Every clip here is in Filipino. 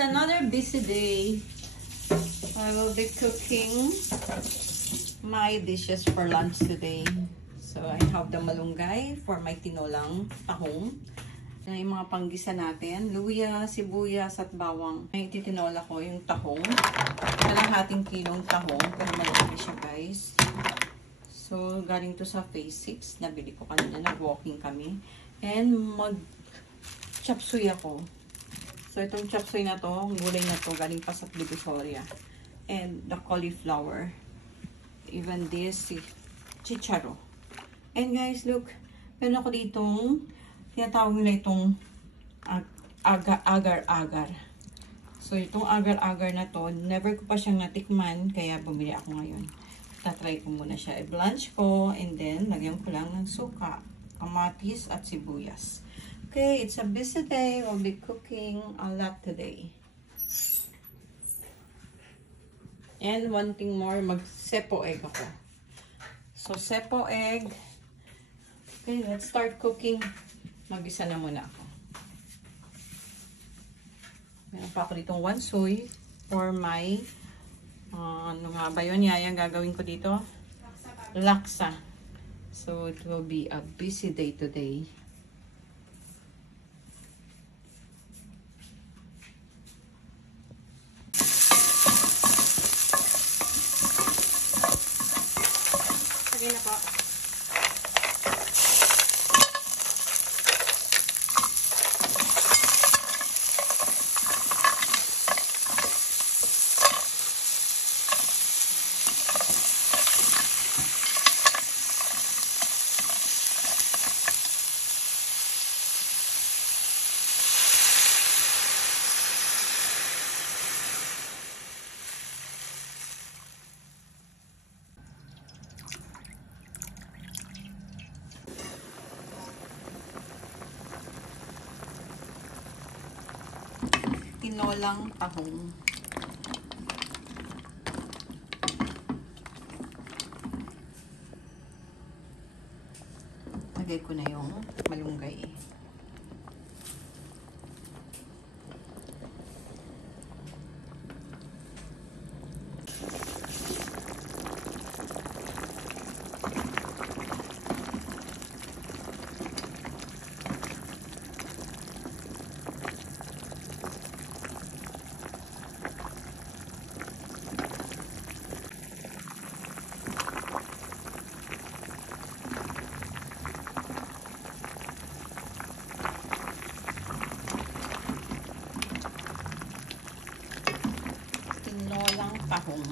another busy day. I will be cooking my dishes for lunch today. So I have the malunggay for my tinolang tahong. Yan yung mga panggisa natin. Luya, sibuyas, at bawang. Ay, ititinola ko yung tahong. Kalahating kilong tahong. Pero malaki siya, guys. So, galing to sa Phase 6. Nabili ko kanina. Nag-walking kami. And mag-chop suey ako. So, itong chop suey na to, gulay na to, galing pa sa Divisoria. And the cauliflower. Even this, chicharo. And guys, look. Meron ako ditong tinatawag nila itong agar-agar. So, itong agar-agar na to, never ko pa siyang natikman, kaya bumili ako ngayon. Tatry ko muna siya. I-blanch ko, and then, lagyan ko lang ng suka, kamatis, at sibuyas. Okay, it's a busy day. We'll be cooking a lot today. And one thing more, mag-sepo egg ako. So, sepo egg. Okay, let's start cooking. Mag-isa na muna ako. Meron pa ako ditong wansoy for my ano nga ba yun? Yayang gagawin ko dito? Laksa. So, it will be a busy day today. Sige na po. Tinolang tahong. Lagay ko na yung malunggay. Tinolang tahong.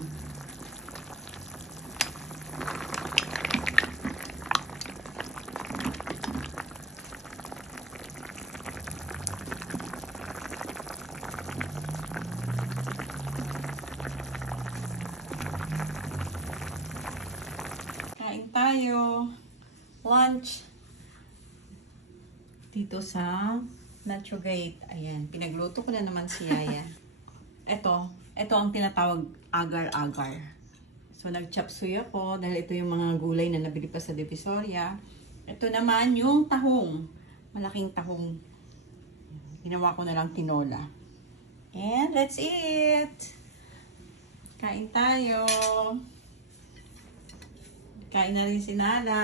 Kain tayo. Lunch. Dito sa Nacho Gate. Ayan. Pinagluto ko na naman si Yaya. Ito ang tinatawag agar-agar. So, nag-chop suey ako dahil ito yung mga gulay na nabili pa sa Divisoria. Ito naman yung tahong. Malaking tahong. Ginawa ko na lang tinola. And let's eat! Kain tayo! Kain na rin si Nala.